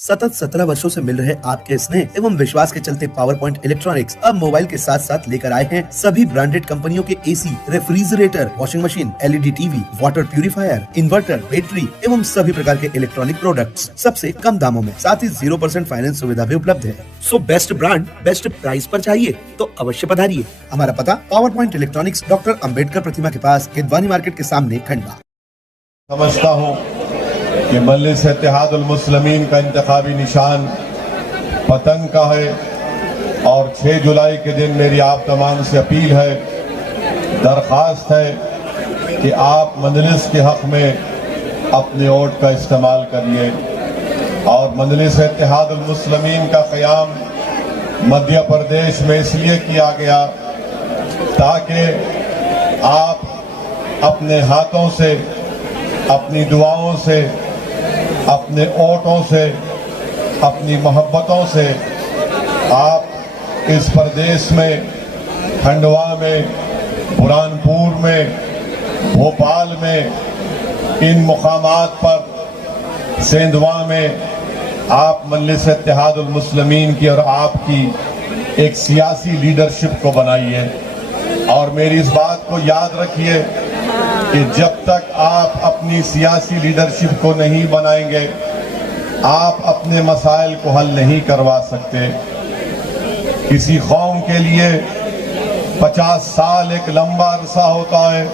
सतत 17 वर्षों से मिल रहे आपके स्नेह एवं विश्वास के चलते पावर पॉइंट इलेक्ट्रॉनिक्स अब मोबाइल के साथ साथ लेकर आए हैं सभी ब्रांडेड कंपनियों के AC, refrigerator, washing machine, LED TV, water purifier, inverter, battery एवं सभी प्रकार के इलेक्ट्रॉनिक प्रोडक्ट्स सबसे कम दामों में, साथ ही 0% फाइनेंस सुविधा भी उपलब्ध है। So best brand best price पर चाहिए तो अवश्य पधारिए। हमारा पता power point electronics, doctor Ambedkar प्रतिमा के पास, किदवानी मार्केट के सामने, खंडवा। समझता हूँ कि मजलिस इत्तेहादुल मुस्लिमीन का इंतखाबी निशान पतंग का है और 6 जुलाई के दिन मेरी आप तमाम से अपील है, दरख्वास्त है कि आप मजलिस के हक में अपने वोट का इस्तेमाल करिए। और मजलिस इत्तेहादुल मुस्लिमीन का क़याम मध्य प्रदेश में इसलिए किया गया ताकि आप अपने हाथों से, अपनी दुआओं से, अपने ओटों से, अपनी मोहब्बतों से आप इस प्रदेश में, खंडवा में, बुरहानपुर में, भोपाल में, इन मुकामात पर, सेंधवा में आप मजलिस इत्तेहादुल मुस्लिमीन की और आपकी एक सियासी लीडरशिप को बनाइए। और मेरी इस बात को याद रखिए कि जब तक आप अपनी सियासी लीडरशिप को नहीं बनाएंगे, आप अपने मसाइल को हल नहीं करवा सकते। किसी कौम के लिए 50 साल एक लंबा अरसा होता है।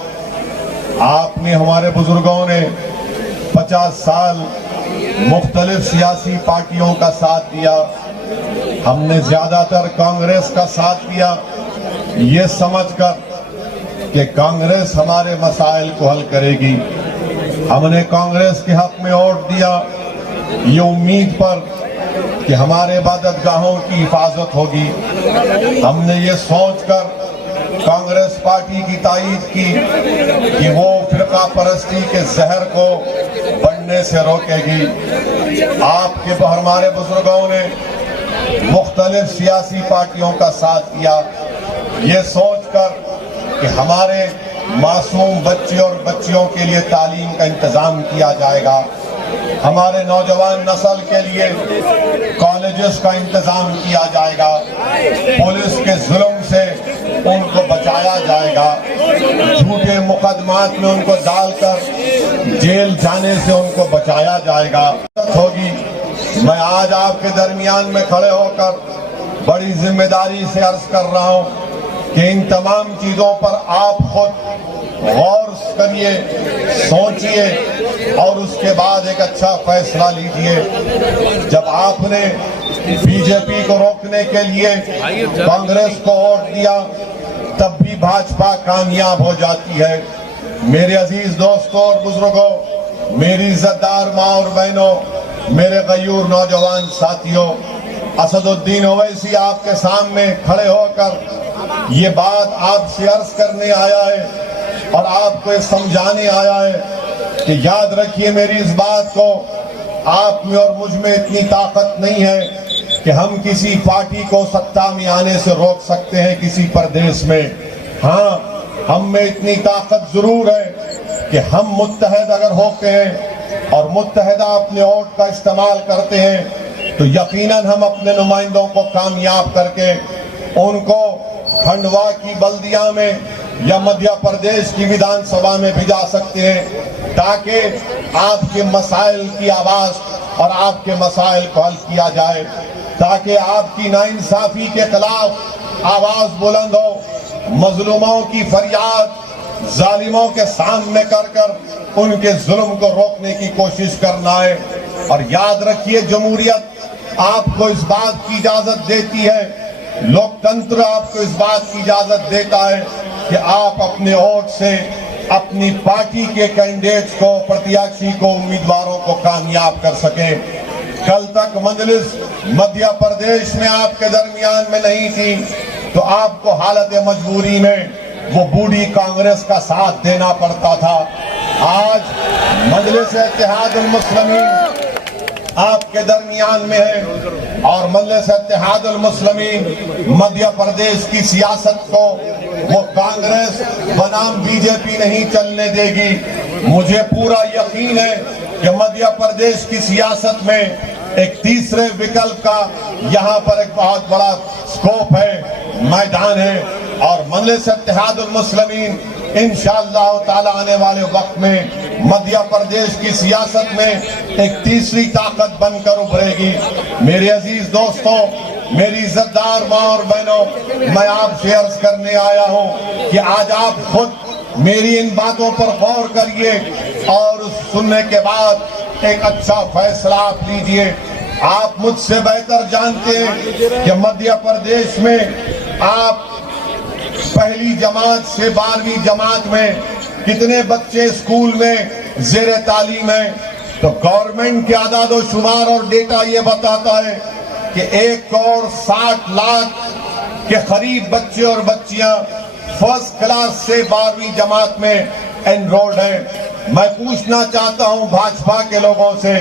आपने, हमारे बुजुर्गों ने 50 साल मुख्तलिफ सियासी पार्टियों का साथ दिया। हमने ज्यादातर कांग्रेस का साथ दिया, ये समझकर कि कांग्रेस हमारे मसाइल को हल करेगी। हमने कांग्रेस के हक में वोट दिया ये उम्मीद पर कि हमारे इबादतगाहों की हिफाजत होगी। हमने ये सोचकर कांग्रेस पार्टी की तायीद की कि वो फिरका परस्ती के जहर को बढ़ने से रोकेगी। आपके, हमारे बुजुर्गों ने मुख्तलिफ सियासी पार्टियों का साथ दिया ये सोचकर कि हमारे मासूम बच्चे और बच्चियों के लिए तालीम का इंतजाम किया जाएगा, हमारे नौजवान नस्ल के लिए कॉलेजेस का इंतजाम किया जाएगा, पुलिस के जुल्म से उनको बचाया जाएगा, झूठे मुकदमात में उनको डालकर जेल जाने से उनको बचाया जाएगा होगी। मैं आज आपके दरमियान में खड़े होकर बड़ी जिम्मेदारी से अर्ज कर रहा हूँ कि इन तमाम चीजों पर आप खुद गौर करिए, सोचिए और उसके बाद एक अच्छा फैसला लीजिए। जब आपने बीजेपी को रोकने के लिए कांग्रेस को वोट दिया तब भी भाजपा कामयाब हो जाती है। मेरे अजीज दोस्तों और बुजुर्गों, मेरी इज्जतदार माँ और बहनों, मेरे गयूर नौजवान साथियों, असदुद्दीन ओवैसी आपके सामने खड़े होकर ये बात आपसे अर्ज करने आया है और आपको ये समझाने आया है कि याद रखिए मेरी इस बात को, आप में और मुझ में इतनी ताकत नहीं है कि हम किसी पार्टी को सत्ता में आने से रोक सकते हैं किसी प्रदेश में। हाँ, हम में इतनी ताकत जरूर है कि हम मुत्तहद अगर होते हैं और मुत्तहदा अपने वोट का इस्तेमाल करते हैं तो यकीनन हम अपने नुमाइंदों को कामयाब करके उनको खंडवा की बल्दिया में या मध्य प्रदेश की विधानसभा में भिजा सकते हैं ताकि आपके मसाइल की आवाज और आपके मसाइल को हल किया जाए, ताकि आपकी नाइंसाफी के खिलाफ आवाज बुलंद हो, मजलूमों की फरियाद जालिमों के सामने कर उनके जुल्म को रोकने की कोशिश करना है। और याद रखिए, जमहूरियत आपको इस बात की इजाजत देती है, लोकतंत्र आपको इस बात की इजाजत देता है कि आप अपने वोट से अपनी पार्टी के कैंडिडेट्स को, प्रत्याशी को, उम्मीदवारों को कामयाब कर सके। कल तक मजलिस मध्य प्रदेश में आपके दरमियान में नहीं थी तो आपको हालत मजबूरी में वो बूढ़ी कांग्रेस का साथ देना पड़ता था। आज मजलिस इत्तेहादुल मुस्लिमीन आपके दरमियान में है और मजलिस इत्तेहादुल मुस्लिमीन मध्य प्रदेश की सियासत को वो कांग्रेस बनाम बीजेपी नहीं चलने देगी। मुझे पूरा यकीन है कि मध्य प्रदेश की सियासत में एक तीसरे विकल्प का यहाँ पर एक बहुत बड़ा स्कोप है, मैदान है। और मजलिस इत्तेहादुल मुस्लिमीन इंशाअल्लाह ताला आने वाले वक्त में मध्य प्रदेश की सियासत में एक तीसरी ताकत बनकर उभरेगी। मेरे अजीज दोस्तों, मेरी इज्जतदार माँ और बहनों, मैं आपसे अर्ज करने आया हूँ कि आज आप खुद मेरी इन बातों पर गौर करिए और सुनने के बाद एक अच्छा फैसला आप लीजिए। आप मुझसे बेहतर जानते हैं कि मध्य प्रदेश में आप पहली जमात से 12वीं जमात में कितने बच्चे स्कूल में जेर तालीम हैं। तो गवर्नमेंट के आदादो शुमार और डेटा ये बताता है कि 1,60,00,000 के करीब बच्चे और बच्चियां फर्स्ट क्लास से 12वीं जमात में एनरोल्ड हैं। मैं पूछना चाहता हूं भाजपा के लोगों से,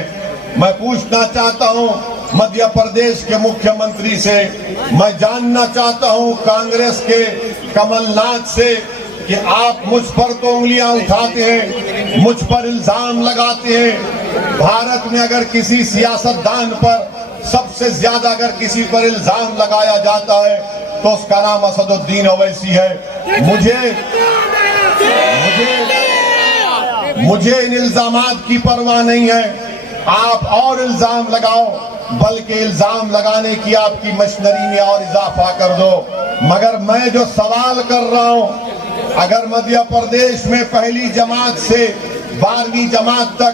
मैं पूछना चाहता हूं मध्य प्रदेश के मुख्यमंत्री से, मैं जानना चाहता हूं कांग्रेस के कमलनाथ से कि आप मुझ पर तो उंगलियां उठाते हैं, मुझ पर इल्जाम लगाते हैं। भारत में अगर किसी सियासतदान पर सबसे ज्यादा अगर किसी पर इल्जाम लगाया जाता है तो उसका नाम असदुद्दीन ओवैसी है। मुझे इन इल्जामात की परवाह नहीं है। आप और इल्जाम लगाओ, बल्कि इल्जाम लगाने की आपकी मशीनरी में और इजाफा कर दो। मगर मैं जो सवाल कर रहा हूं, अगर मध्य प्रदेश में पहली जमात से 12वीं जमात तक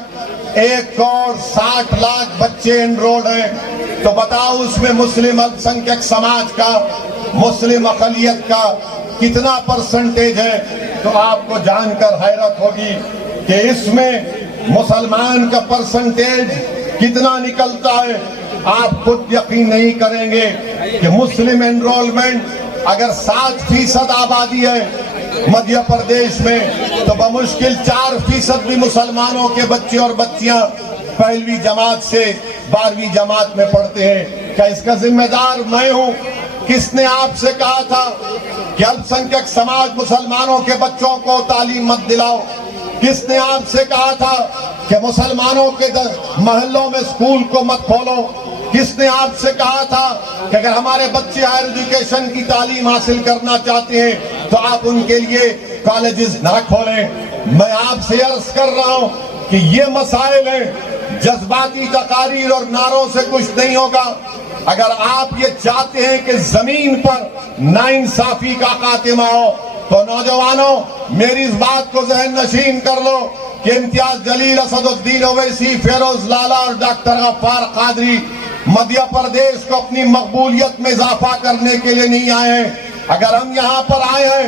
1,60,00,000 बच्चे एनरोल्ड हैं, तो बताओ उसमें मुस्लिम अल्पसंख्यक समाज का, मुस्लिम अकलियत का कितना परसेंटेज है। तो आपको जानकर हैरत होगी कि इसमें मुसलमान का परसेंटेज कितना निकलता है। आप खुद यकीन नहीं करेंगे कि मुस्लिम एनरोलमेंट अगर 7% आबादी है मध्य प्रदेश में, तो बमुश्किल 4% भी मुसलमानों के बच्चे और बच्चियां पहली जमात से 12वीं जमात में पढ़ते हैं। क्या इसका जिम्मेदार मैं हूं? किसने आपसे कहा था कि अल्पसंख्यक समाज मुसलमानों के बच्चों को तालीम मत दिलाओ? किसने आपसे कहा था कि मुसलमानों के मोहल्लों में स्कूल को मत खोलो? किसने आपसे कहा था कि अगर हमारे बच्चे हायर एजुकेशन की तालीम हासिल करना चाहते हैं तो आप उनके लिए कॉलेजेस ना खोलें? मैं आपसे अर्ज कर रहा हूं कि ये मसाइल हैं, जज्बाती तकारीर और नारों से कुछ नहीं होगा। अगर आप ये चाहते हैं कि जमीन पर नाइंसाफी का खात्मा हो, तो नौजवानों मेरी इस बात को जहन नशीन कर लो कि इम्तियाज जलील, असदुद्दीन ओवैसी, फेरोज लाला और डॉक्टर गफ्फार कादरी मध्य प्रदेश को अपनी मकबूलियत में इजाफा करने के लिए नहीं आए हैं। अगर हम यहाँ पर आए हैं,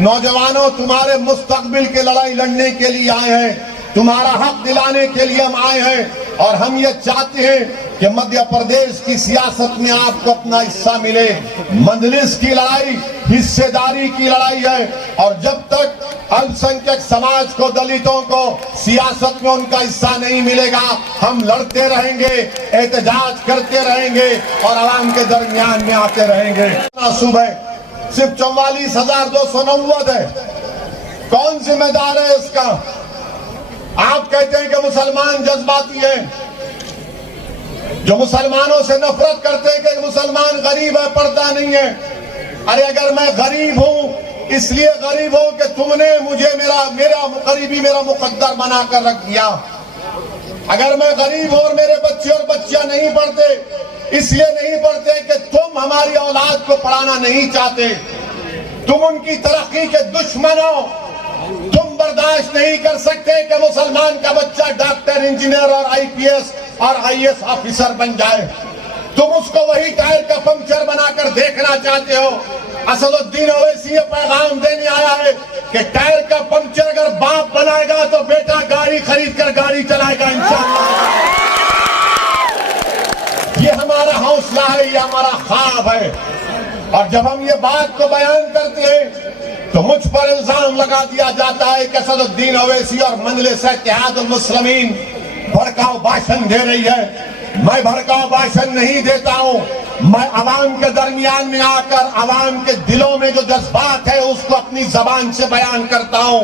नौजवानों तुम्हारे मुस्तकबिल की लड़ाई लड़ने के लिए आए हैं, तुम्हारा हक दिलाने के लिए हम आए हैं। और हम ये चाहते हैं कि मध्य प्रदेश की सियासत में आपको अपना हिस्सा मिले। मजलिस की लड़ाई हिस्सेदारी की लड़ाई है, और जब तक अल्पसंख्यक समाज को, दलितों को सियासत में उनका हिस्सा नहीं मिलेगा, हम लड़ते रहेंगे, एहतजाज करते रहेंगे और आवाम के दरमियान में आते रहेंगे। सुबह सिर्फ 44,290 है। कौन जिम्मेदार है इसका? आप कहते हैं कि मुसलमान जज्बाती हैं, जो मुसलमानों से नफरत करते हैं कि मुसलमान गरीब है, पर्दा नहीं है। अरे अगर मैं गरीब हूं इसलिए गरीब हूं कि तुमने मुझे मेरा गरीबी मेरा मुकद्दर बनाकर रख दिया। अगर मैं गरीब हूं और मेरे बच्चे और बच्चियां नहीं पढ़ते, इसलिए नहीं पढ़ते कि तुम हमारी औलाद को पढ़ाना नहीं चाहते, तुम उनकी तरक्की के दुश्मन हो। तुम बर्दाश्त नहीं कर सकते कि मुसलमान का बच्चा डॉक्टर, इंजीनियर और आईपीएस और आईएएस ऑफिसर बन जाए। तुम उसको वही टायर का पंक्चर बनाकर देखना चाहते हो। असदुद्दीन ओवैसी पैगाम देने आया है कि टायर का पंक्चर अगर बाप बनाएगा तो बेटा गाड़ी खरीद कर गाड़ी चलाएगा इंशाअल्लाह। ये हमारा हौसला है, ये हमारा ख्वाब है। और जब हम ये बात को बयान करते हैं तो मुझ पर इल्जाम लगा दिया जाता है कि असदुद्दीन ओवैसी और मजलिस इत्तेहादुल मुस्लिमीन भड़काऊ भाषण दे रही है। मैं भड़काऊ भाषण नहीं देता हूं, मैं आवाम के दरमियान में आकर आवाम के दिलों में जो जज्बात है उसको अपनी जबान से बयान करता हूं।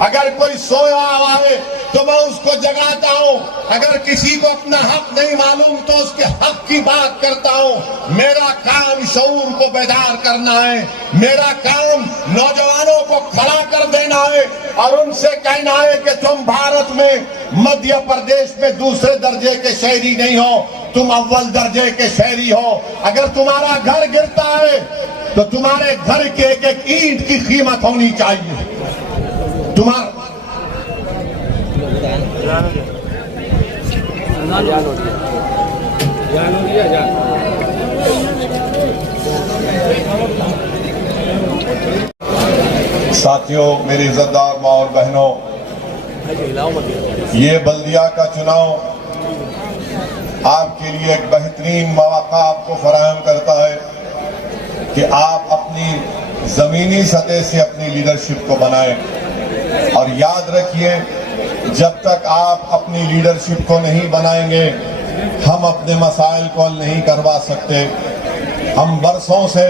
अगर कोई सोया हुआ है तो मैं उसको जगाता हूं। अगर किसी को अपना हक नहीं मालूम तो उसके हक की बात करता हूं। मेरा काम शऊर को बेदार करना है, मेरा काम नौजवानों को खड़ा कर देना है और उनसे कहना है कि तुम भारत में मध्य प्रदेश में दूसरे दर्जे के शहरी नहीं हो, तुम अव्वल दर्जे के शहरी हो। अगर तुम्हारा घर गिरता है तो तुम्हारे घर के एक एक ईंट की कीमत होनी चाहिए। तुम्हारा साथियों, मेरी इज्जतदार माँ और बहनों, ये बल्दिया का चुनाव आपके लिए एक बेहतरीन मौका आपको फराहम करता है कि आप अपनी जमीनी सतह से अपनी लीडरशिप को बनाएं। और याद रखिए, जब तक आप अपनी लीडरशिप को नहीं बनाएंगे हम अपने मसाइल को हल नहीं करवा सकते। हम बरसों से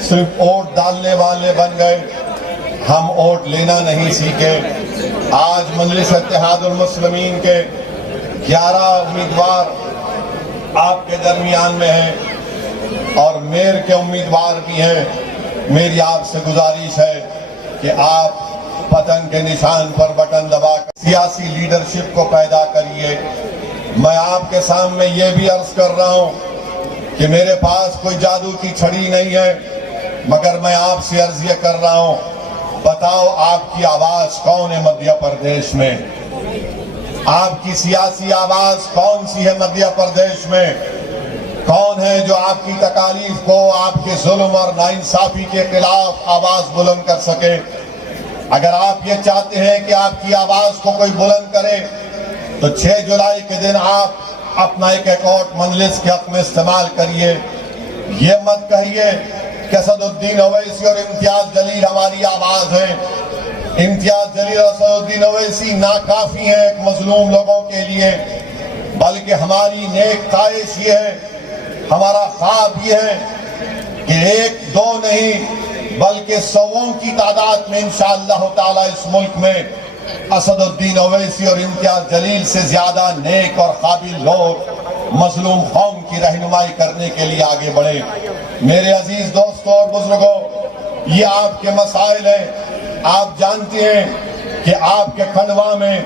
सिर्फ वोट डालने वाले बन गए, हम वोट लेना नहीं सीखे। आज मजलिस इत्तेहादुल मुस्लिमीन के 11 उम्मीदवार आपके दरमियान में हैं और मेयर के उम्मीदवार भी हैं। मेरी आपसे गुजारिश है कि आप पतन के निशान पर बटन दबाकर सियासी लीडरशिप को पैदा करिए। मैं आपके सामने ये भी अर्ज कर रहा हूं कि मेरे पास कोई जादू की छड़ी नहीं है, मगर मैं आपसे अर्ज ये कर रहा हूं, बताओ आपकी आवाज कौन है मध्य प्रदेश में? आपकी सियासी आवाज कौन सी है मध्य प्रदेश में? कौन है जो आपकी तकालीफ को, आपके जुल्म और नाइंसाफी के खिलाफ आवाज बुलंद कर सके? अगर आप ये चाहते हैं कि आपकी आवाज को कोई बुलंद करे तो 6 जुलाई के दिन आप अपना एक अकाउंट मजलिस के हक में इस्तेमाल करिए। ये मत कहिए कि असदुद्दीन ओवैसी और इम्तियाज जलील हमारी आवाज है। इम्तियाज जलील और असदुद्दीन ओवैसी नाकाफी है एक मजलूम लोगों के लिए, बल्कि हमारी नेक ख्वाहिश ये है, हमारा ख्वाब ये है कि 1-2 नहीं बल्कि 100 की तादाद में इंशाअल्लाह ताला इस मुल्क में असदुद्दीन ओवैसी और इम्तियाज जलील से ज्यादा नेक और काबिल लोग मजलूम कौम की रहनुमाई करने के लिए आगे बढ़े। मेरे अजीज दोस्तों और बुजुर्गों, ये आपके मसाइल हैं। आप जानते हैं कि आपके खंडवा में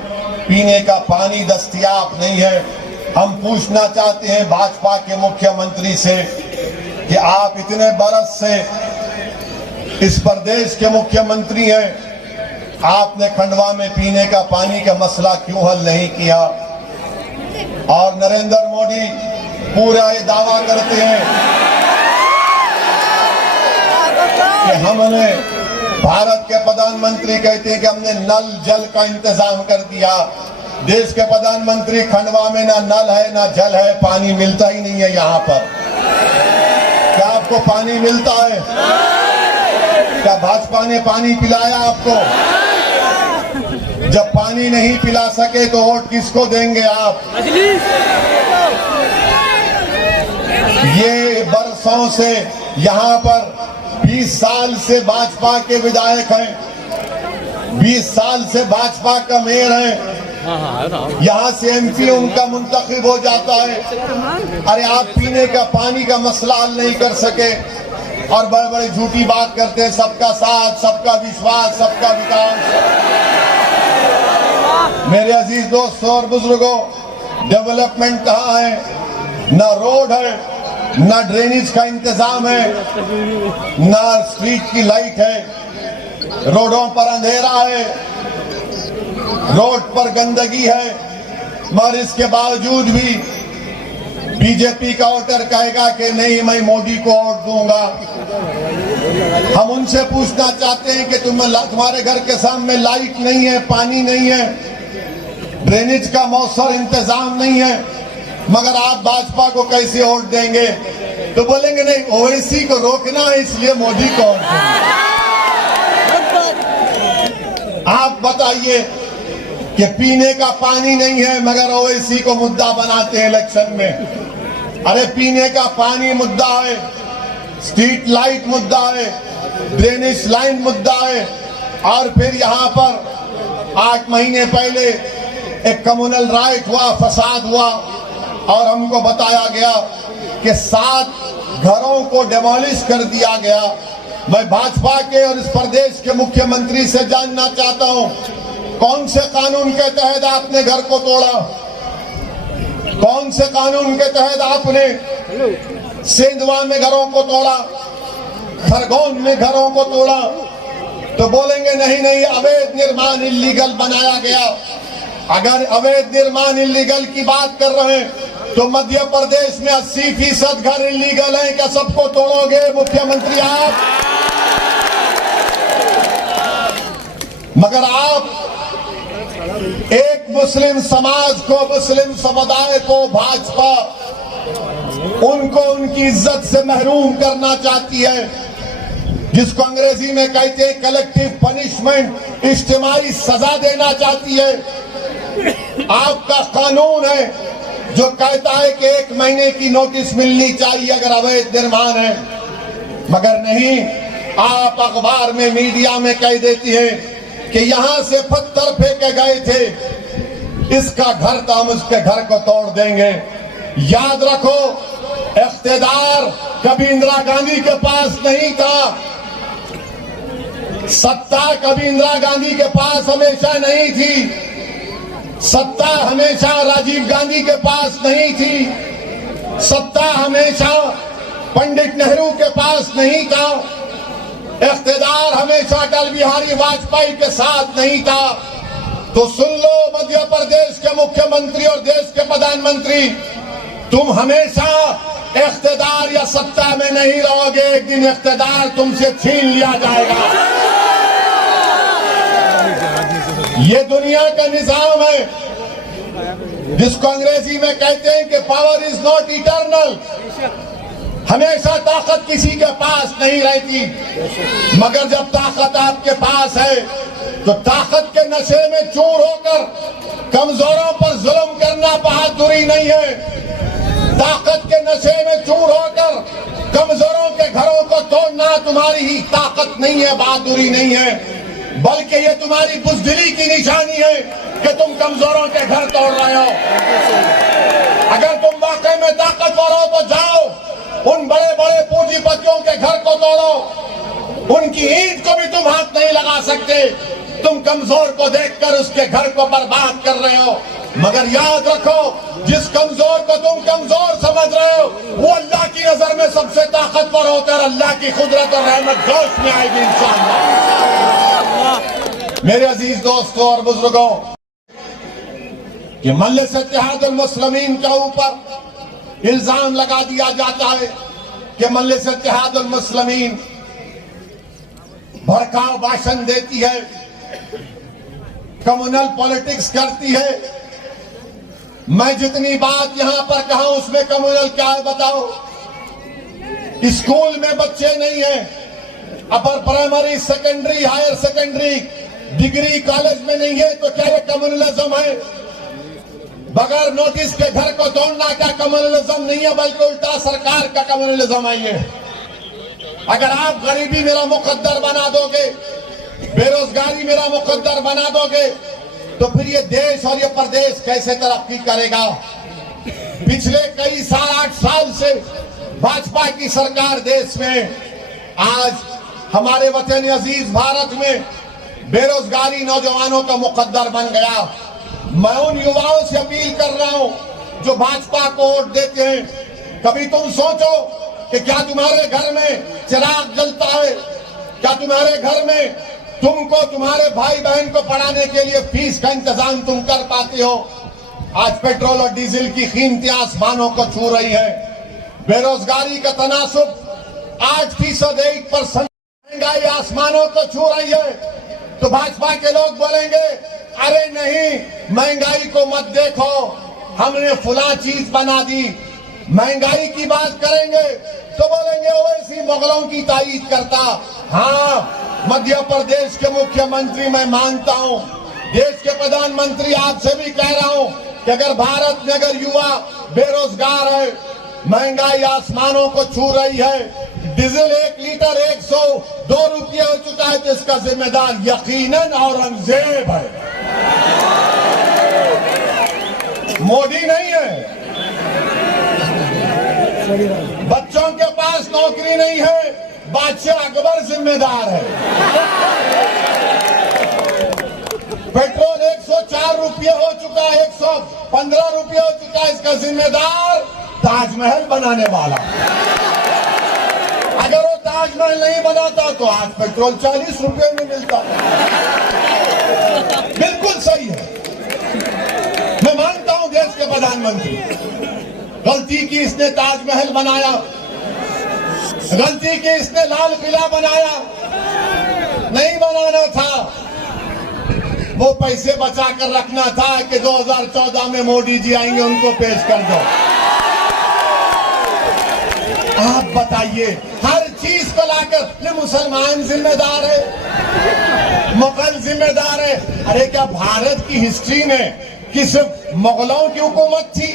पीने का पानी दस्तयाब नहीं है। हम पूछना चाहते हैं भाजपा के मुख्यमंत्री से कि आप इतने बरस से इस प्रदेश के मुख्यमंत्री हैं, आपने खंडवा में पीने का पानी का मसला क्यों हल नहीं किया? और नरेंद्र मोदी पूरा ये दावा करते हैं कि हमने, भारत के प्रधानमंत्री कहते हैं कि हमने नल जल का इंतजाम कर दिया। देश के प्रधानमंत्री, खंडवा में ना नल है ना जल है, पानी मिलता ही नहीं है। यहाँ पर क्या आपको पानी मिलता है? क्या भाजपा ने पानी पिलाया आपको? जब पानी नहीं पिला सके तो वोट किसको देंगे आप? ये बरसों से यहाँ पर 20 साल से भाजपा के विधायक हैं, 20 साल से भाजपा का मेयर है, यहाँ से एमपी उनका मुंतखब हो जाता है। अरे आप पीने का पानी का मसला हल नहीं कर सके और बड़े बड़े झूठी बात करते हैं, सबका साथ, सबका विश्वास, सबका विकास। मेरे अजीज दोस्तों और बुजुर्गों, डेवलपमेंट कहाँ है? ना रोड है, ना ड्रेनेज का इंतजाम है, ना स्ट्रीट की लाइट है, रोडों पर अंधेरा है, रोड पर गंदगी है। मगर इसके बावजूद भी बीजेपी का वोटर कहेगा कि नहीं, मैं मोदी को वोट दूंगा। हम उनसे पूछना चाहते हैं कि तुम्हारे घर के सामने लाइट नहीं है, पानी नहीं है, ड्रेनेज का मौसर इंतजाम नहीं है, मगर आप भाजपा को कैसे वोट देंगे? तो बोलेंगे नहीं, ओवैसी को रोकना है इसलिए मोदी को वोट देंगे। आप बताइए कि पीने का पानी नहीं है मगर ओवैसी को मुद्दा बनाते हैं इलेक्शन में। अरे पीने का पानी मुद्दा है, स्ट्रीट लाइट मुद्दा है, ड्रेनेज लाइन मुद्दा है। और फिर यहाँ पर 8 महीने पहले एक कम्युनल राइट हुआ, फसाद हुआ और हमको बताया गया कि 7 घरों को डेमोलिश कर दिया गया। मैं भाजपा के और इस प्रदेश के मुख्यमंत्री से जानना चाहता हूं, कौन से कानून के तहत आपने घर को तोड़ा? कौन से कानून के तहत आपने सेंधवा में घरों को तोड़ा, खरगोन में घरों को तोड़ा? तो बोलेंगे नहीं नहीं, अवैध निर्माण इल्लीगल बनाया गया। अगर अवैध निर्माण इल्लीगल की बात कर रहे हैं तो मध्य प्रदेश में 80% घर इल्लीगल हैं। क्या सबको तोड़ोगे मुख्यमंत्री आप? मगर आप एक मुस्लिम समाज को, मुस्लिम समुदाय को भाजपा उनको उनकी इज्जत से महरूम करना चाहती है, जिसको अंग्रेजी में कहते हैं कलेक्टिव पनिशमेंट, इज्तिमाई सजा देना चाहती है। आपका कानून है जो कहता है कि 1 महीने की नोटिस मिलनी चाहिए अगर अवैध निर्माण है, मगर नहीं, आप अखबार में, मीडिया में कह देती हैं कि यहां से पत्थर फेंके गए थे, इसका घर था, हम उसके घर को तोड़ देंगे। याद रखो, इख्तियार कभी इंदिरा गांधी के पास नहीं था, सत्ता कभी इंदिरा गांधी के पास हमेशा नहीं थी, सत्ता हमेशा राजीव गांधी के पास नहीं थी, सत्ता हमेशा पंडित नेहरू के पास नहीं था, इख्तियार हमेशा अटल बिहारी वाजपेयी के साथ नहीं था। तो सुन लो मध्य प्रदेश के मुख्यमंत्री और देश के प्रधानमंत्री, तुम हमेशा इख्तियार या सत्ता में नहीं रहोगे, एक दिन इख्तियार तुमसे छीन लिया जाएगा। ये दुनिया का निजाम है जिसको अंग्रेजी में कहते हैं कि पावर इज नॉट इटर्नल। हमेशा ताकत किसी के पास नहीं रहती, मगर जब ताकत आपके पास है तो ताकत के नशे में चूर होकर कमजोरों पर जुल्म करना बहादुरी नहीं है। ताकत के नशे में चूर होकर कमजोरों के घरों को तोड़ना तुम्हारी ही ताकत नहीं है, बहादुरी नहीं है, बल्कि ये तुम्हारी बुज़दिली की निशानी है कि तुम कमजोरों के घर तोड़ रहे हो। अगर तुम वाकई में ताकतवर हो तो जाओ, उन बड़े बड़े पूंजीपतियों के घर को तोड़ो, उनकी ईंट को भी तुम हाथ नहीं लगा सकते। तुम कमजोर को देखकर उसके घर को बर्बाद कर रहे हो। मगर याद रखो, जिस कमजोर को तुम कमजोर समझ रहे हो वो अल्लाह की नजर में सबसे ताकतवर होता है। अल्लाह की कुदरत और रहमत जोश में आएगी इंशाअल्लाह। मेरे अजीज दोस्तों और बुजुर्गों, कि मजलिस इत्तेहादुल मुस्लिमीन के ऊपर इल्जाम लगा दिया जाता है कि मजलिस इत्तेहादुल मुस्लिमीन भड़काऊ भाषण देती है, कम्युनल पॉलिटिक्स करती है। मैं जितनी बात यहां पर कहा उसमें कम्युनल क्या है बताओ? स्कूल में बच्चे नहीं है, upper primary, secondary, higher secondary, degree college में नहीं है, तो क्या ये कम्युनलिज्म है? बगैर नोटिस के घर को तोड़ना क्या कम्युनलिज्म नहीं है, बल्कि उल्टा सरकार का कम्युनलिज्म है ये। अगर आप गरीबी मेरा मुकद्दर बना दोगे, बेरोजगारी मेरा मुकद्दर बना दोगे, तो फिर ये देश और ये प्रदेश कैसे तरक्की करेगा? पिछले कई साल, 8 साल से भाजपा की सरकार देश में, आज हमारे वतन अजीज भारत में बेरोजगारी नौजवानों का मुकद्दर बन गया। मैं उन युवाओं से अपील कर रहा हूं जो भाजपा को वोट देते हैं, कभी तुम सोचो कि क्या तुम्हारे घर में चिराग जलता है? क्या तुम्हारे घर में तुमको, तुम्हारे भाई बहन को पढ़ाने के लिए फीस का इंतजाम तुम कर पाते हो? आज पेट्रोल और डीजल की कीमतें आसमानों को छू रही है, बेरोजगारी का तनासुब 8%, 1% महंगाई आसमानों को छू रही है। तो भाजपा के लोग बोलेंगे, अरे नहीं, महंगाई को मत देखो, हमने फुला चीज बना दी। महंगाई की बात करेंगे तो बोलेंगे ओवैसी मुगलों की तारीफ करता। हाँ, मध्य प्रदेश के मुख्यमंत्री मैं मानता हूं, देश के प्रधानमंत्री आपसे भी कह रहा हूं कि अगर भारत में अगर युवा बेरोजगार है, महंगाई आसमानों को छू रही है, डीजल 1 लीटर 102 रुपये हो चुका है, तो इसका जिम्मेदार यकीनन औरंगजेब है। मोदी नहीं है। बच्चों के पास नौकरी नहीं है, बादशाह अकबर जिम्मेदार है। पेट्रोल 104 रुपये हो चुका, 115 रुपये हो चुका, इसका जिम्मेदार ताजमहल बनाने वाला। अगर वो ताजमहल नहीं बनाता तो आज पेट्रोल 40 रुपये में मिलता। बिल्कुल सही है, मैं मानता हूं देश के प्रधानमंत्री, गलती की इसने ताजमहल बनाया, गलती की इसने लाल किला बनाया, नहीं बनाना था। वो पैसे बचा कर रखना था कि 2014 में मोदी जी आएंगे, उनको पेश कर दो। आप बताइए, हर चीज को लाकर ये मुसलमान जिम्मेदार है, मुगल जिम्मेदार है। अरे क्या भारत की हिस्ट्री में कि सिर्फ मुगलों की हुकूमत थी?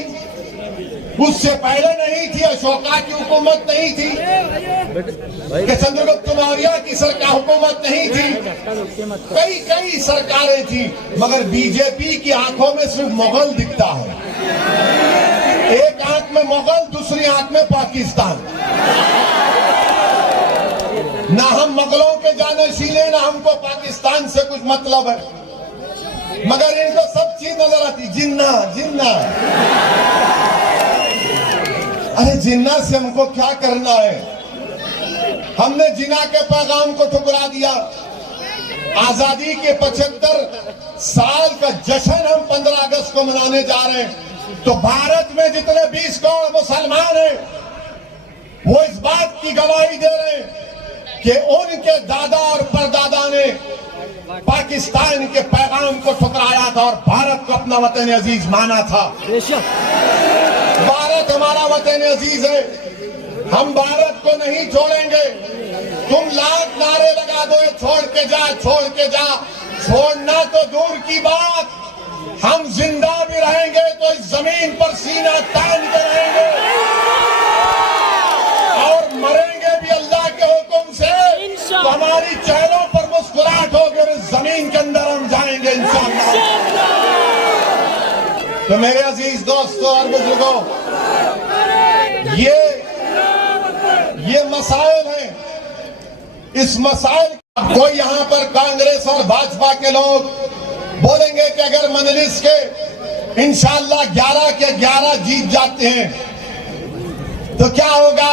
उससे पहले नहीं थी, अशोका की हुकूमत नहीं थी, कि चंद्रगुप्त मौर्य की सरकार हुकूमत नहीं थी, कई कई सरकारें थी, मगर बीजेपी की आंखों में सिर्फ मुगल दिखता है। एक आंख में मुगल, दूसरी आंख में पाकिस्तान। ना हम मुगलों के जानशीले, ना हमको पाकिस्तान से कुछ मतलब है, मगर इनको सब चीज नजर आती। जिन्ना जिन्ना, अरे जिन्ना से हमको क्या करना है? हमने जिन्ना के पैगाम को ठुकरा दिया। आजादी के 75 साल का जश्न हम 15 अगस्त को मनाने जा रहे हैं, तो भारत में जितने 20 करोड़ मुसलमान हैं, वो इस बात की गवाही दे रहे हैं कि उनके दादा और परदादा ने पाकिस्तान के पैगाम को ठुकराया था और भारत को अपना वतन अजीज माना था। भारत हमारा वतन अजीज है, हम भारत को नहीं छोड़ेंगे। तुम लाख नारे लगा दो, छोड़ के जा, छोड़ के जा, छोड़ना तो दूर की बात, हम जिंदा भी रहेंगे तो इस जमीन पर सीना तान के रहेंगे और मरेंगे भी अल्लाह के हुक्म से। तो हमारी चेहरों पर मुस्कुराहट होगी और इस जमीन के अंदर हम जाएंगे इंशाअल्लाह। तो मेरे अजीज दोस्तों और बुजुर्गों, ये मसाइल हैं। इस मसाइल कोई यहाँ पर कांग्रेस और भाजपा के लोग बोलेंगे कि अगर मजलिस के इंशाअल्लाह 11 के 11 जीत जाते हैं तो क्या होगा?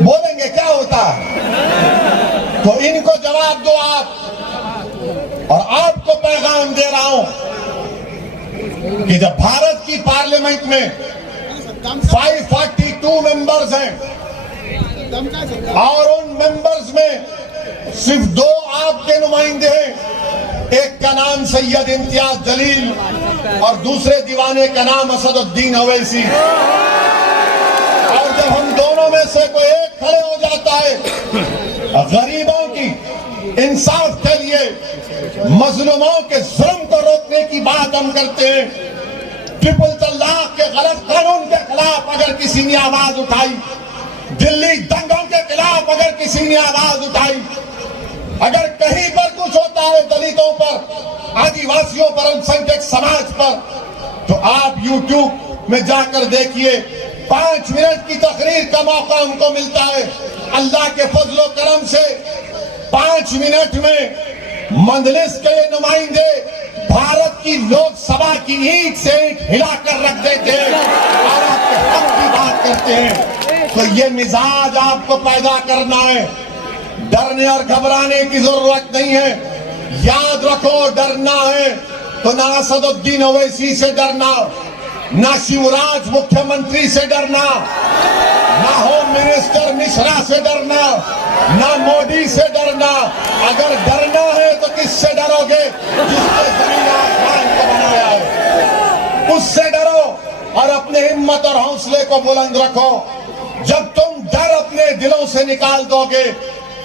बोलेंगे क्या होता है? तो इनको जवाब दो आप, और आपको पैगाम दे रहा हूं कि जब भारत की पार्लियामेंट में 542 मेंबर्स हैं और उन मेंबर्स में सिर्फ 2 आपके नुमाइंदे हैं, एक का नाम सैयद इम्तियाज जलील और दूसरे दीवाने का नाम असदुद्दीन अवैसी, और जब हम दोनों में से कोई एक खड़े हो जाता है गरीबों की इंसाफ के लिए, मजलूमों के जुल्म को रोकने की बात हम करते हैं, ट्रिपल तलाक के गलत कानून के खिलाफ अगर किसी ने आवाज उठाई, दिल्ली दंगों के खिलाफ अगर किसी ने आवाज उठाई, अगर कहीं पर कुछ होता है दलितों पर, आदिवासियों पर, अल्पसंख्यक समाज पर, तो आप YouTube में जाकर देखिए, 5 मिनट की तकरीर का मौका हमको मिलता है। अल्लाह के फजलो करम से 5 मिनट में मजलिस के नुमाइंदे भारत की लोकसभा की ईंट से ईंट हिलाकर रख देते हैं और आपके हक की बात करते हैं। तो ये मिजाज आपको पैदा करना है, डरने और घबराने की जरूरत नहीं है। याद रखो, डरना है तो ना असदुद्दीन ओवैसी से डरना, ना शिवराज मुख्यमंत्री से डरना, ना होम मिनिस्टर मिश्रा से डरना, ना मोदी से डरना। अगर डरना है तो किससे डरोगे? जिसने जमीन आसमान को बनाया है, उससे डरो और अपने हिम्मत और हौसले को बुलंद रखो। जब तुम डर अपने दिलों से निकाल दोगे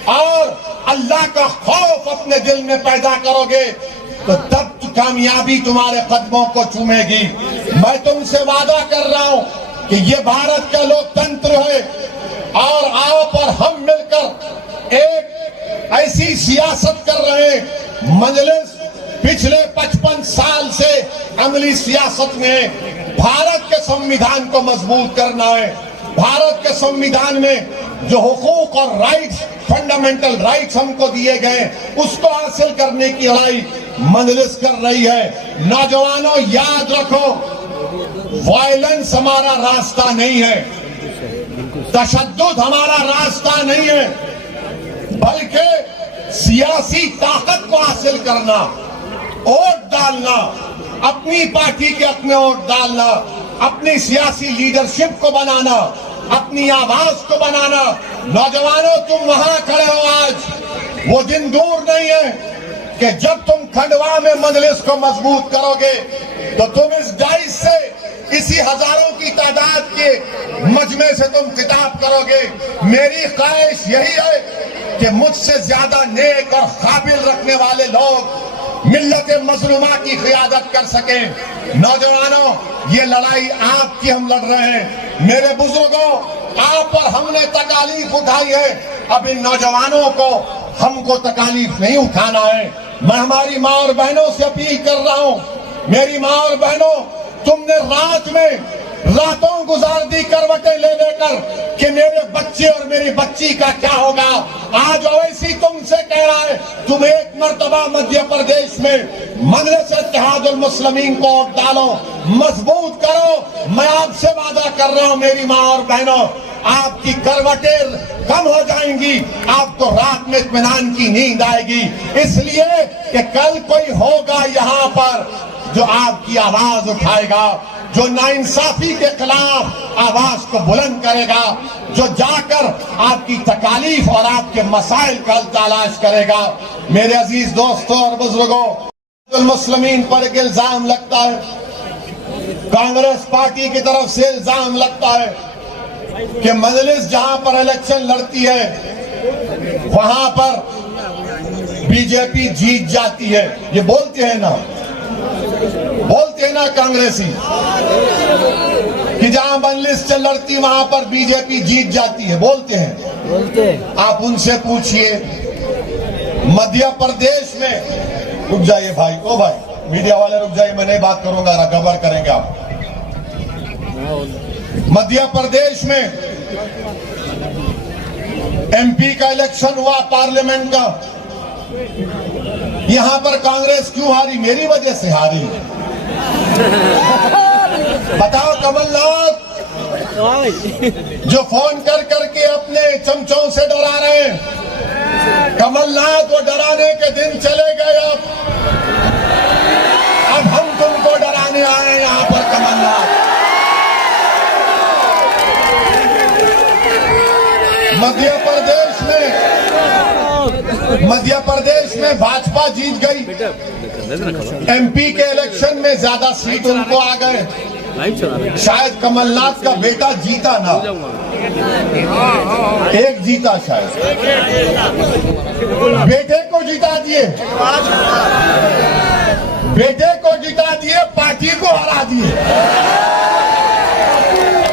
और अल्लाह का खौफ अपने दिल में पैदा करोगे, तो तब कामयाबी तुम्हारे कदमों को चूमेगी। मैं तुमसे वादा कर रहा हूं कि ये भारत का लोकतंत्र है और आप और हम मिलकर एक ऐसी सियासत कर रहे हैं, मजलिस पिछले 55 साल से अमली सियासत में भारत के संविधान को मजबूत करना है। भारत के संविधान में जो हुकूक और राइट्स, फंडामेंटल राइट्स हमको दिए गए, उसको हासिल करने की लड़ाई मजलिस कर रही है। नौजवानों, याद रखो, वायलेंस हमारा रास्ता नहीं है, तशद्दुद हमारा रास्ता नहीं है, बल्कि सियासी ताकत को हासिल करना, वोट डालना, अपनी पार्टी के हक में वोट डालना, अपनी सियासी लीडरशिप को बनाना, अपनी आवाज को बनाना। नौजवानों, तुम वहां खड़े हो आज, वो दिन दूर नहीं है कि जब तुम खंडवा में मजलिस को मजबूत करोगे तो तुम इस डाइस से, इसी हजारों की तादाद के मजमे से तुम खिताब करोगे। मेरी ख्वाहिश यही है कि मुझसे ज्यादा नेक और काबिल रखने वाले लोग मिल्लत मजलूमा की क़ियादत कर सके। नौजवानों, ये लड़ाई आपकी हम लड़ रहे हैं। मेरे बुजुर्गों, आप और हमने तकालीफ उठाई है, अब इन नौजवानों को हमको तकालीफ नहीं उठाना है। मैं हमारी माँ और बहनों से अपील कर रहा हूँ, मेरी माँ और बहनों, तुमने रात में रातों गुजार दी करवटें ले लेकर कि मेरे बच्चे और मेरी बच्ची का क्या होगा। आज ओवैसी तुमसे कह रहा है, तुम एक मर्तबा मध्य प्रदेश में मजलिस इत्तेहादुल मुस्लिमीन को वोट डालो, मजबूत करो। मैं आपसे वादा कर रहा हूं मेरी माँ और बहनों, आपकी करवटें कम हो जाएंगी, आपको रात में इत्मीनान की नींद आएगी, इसलिए कि कल कोई होगा यहाँ पर जो आपकी आवाज उठाएगा, जो नाइंसाफी के खिलाफ आवाज को बुलंद करेगा, जो जाकर आपकी तकालीफ और आपके मसाइल का हल तलाश करेगा। मेरे अजीज दोस्तों और बुजुर्गों, मुस्लिमीन पर एक इल्जाम लगता है, कांग्रेस पार्टी की तरफ से इल्जाम लगता है कि मजलिस जहां पर इलेक्शन लड़ती है वहां पर बीजेपी जीत जाती है। ये बोलते हैं ना कांग्रेसी कि जहां मजलिस चल लड़ती वहां पर बीजेपी जीत जाती है, बोलते हैं। आप उनसे पूछिए, मध्य प्रदेश में, रुक जाइए भाई, ओ भाई मीडिया वाले रुक जाइए, मैं नहीं बात करूंगा, गड़बड़ करेंगे आप। मध्य प्रदेश में एमपी का इलेक्शन हुआ, पार्लियामेंट का, यहां पर कांग्रेस क्यों हारी? मेरी वजह से हारी। बताओ कमलनाथ, जो फोन कर करके अपने चमचों से डरा रहे हैं, कमलनाथ वो डराने के दिन चले गए। अब हम तुमको डराने आए हैं यहां पर कमलनाथ। मध्य प्रदेश में भाजपा जीत गई, एमपी के इलेक्शन में ज्यादा सीट उनको आ गए। शायद कमलनाथ का बेटा जीता ना, एक जीता शायद, बेटे को जिता दिए, पार्टी को हरा दिए।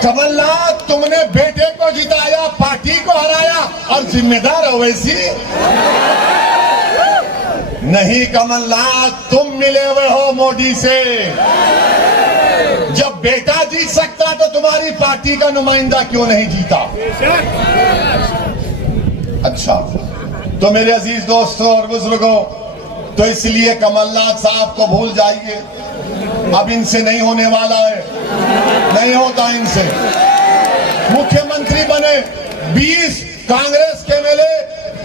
कमलनाथ, तुमने बेटे को जिताया, पार्टी को हराया और जिम्मेदार ओवैसी नहीं। कमलनाथ, तुम मिले हुए हो मोदी से। जब बेटा जीत सकता तो तुम्हारी पार्टी का नुमाइंदा क्यों नहीं जीता? अच्छा, तो मेरे अजीज दोस्तों और बुजुर्गों, तो इसलिए कमलनाथ साहब को भूल जाइए, अब इनसे नहीं होने वाला है, नहीं होता इनसे। मुख्यमंत्री बने, 20 कांग्रेस के एमएलए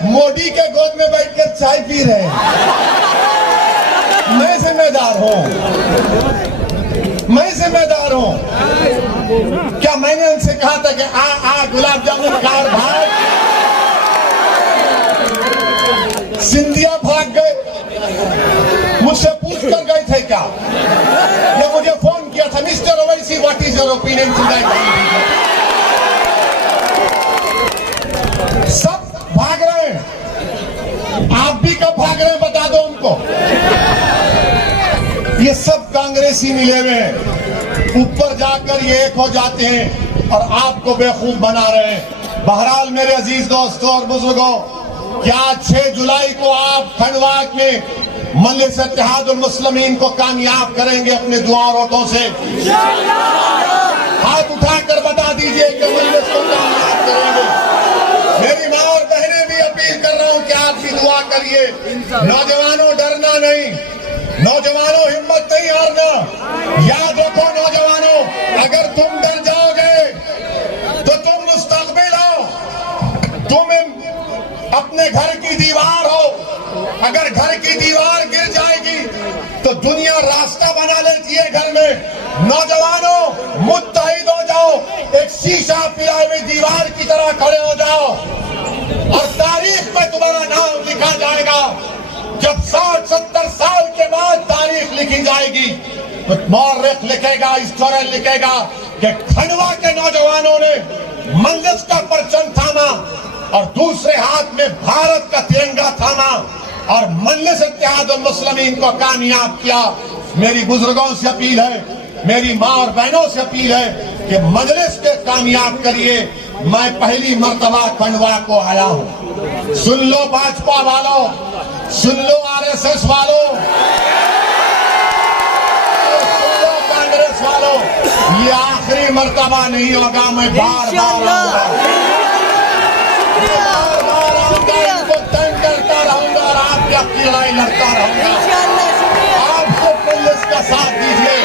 मोदी के गोद में बैठकर चाय पी रहे हैं। मैं जिम्मेदार हूं। क्या मैंने उनसे कहा था कि आ गुलाब जामुन कार भाग? सिंधिया भाग गए, मुझसे पूछ कर गए थे क्या? ये मुझे फोन किया था, mister Owaisi, what is your opinion today? सब भाग रहे हैं, आप भी कब भाग रहे हैं बता दो उनको। ये सब कांग्रेसी मिले हुए हैं, ऊपर जाकर ये एक हो जाते हैं और आपको बेवकूफ बना रहे हैं। बहरहाल मेरे अजीज दोस्तों और बुजुर्गों, क्या 6 जुलाई को आप खंडवा में मजलिस इत्तेहादुल मुस्लिमीन को कामयाब करेंगे अपने दुआ और वोटों से। हाथ उठाकर बता दीजिए कि मजलिस को कामयाब करेंगे। मेरी माँ और बहनें भी अपील कर रहा हूं कि आप भी दुआ करिए। नौजवानों, डरना नहीं, नौजवानों हिम्मत नहीं हारना। याद रखो नौजवानों, अगर तुम डर जाओगे तो तुम मुस्तकबिल हो, तुम अपने घर की दीवार हो। अगर घर की दीवार गिर जाएगी तो दुनिया रास्ता बना लेती है घर में। नौजवानों, मुत्तहिद हो जाओ, एक शीशा पिलाई हुई दीवार की तरह खड़े हो जाओ और तारीख में तुम्हारा नाम लिखा जाएगा। जब 60-70 साल के बाद तारीख लिखी जाएगी तो मौर्रिख लिखेगा, हिस्टोरियन लिखेगा कि खंडवा के नौजवानों ने मजलिस का परचम थामा और दूसरे हाथ में भारत का तिरंगा थामा और मजलिस इत्तेहादुल मुस्लिमीन को कामयाब किया। मेरी बुजुर्गों से अपील है, मेरी माँ और बहनों से अपील है कि मजलिस के कामयाब करिए। मैं पहली मर्तबा खंडवा को आया हूँ। सुन लो भाजपा वालों, सुन लो आरएसएस वालों, सुन लो कांग्रेस वालों, ये आखिरी मर्तबा नहीं होगा। मैं बार बार आऊंगा, इनको तंग करता रहूंगा और आपकी लड़ाई लड़ता रहूंगा। आप सब पुलिस का साथ दीजिए।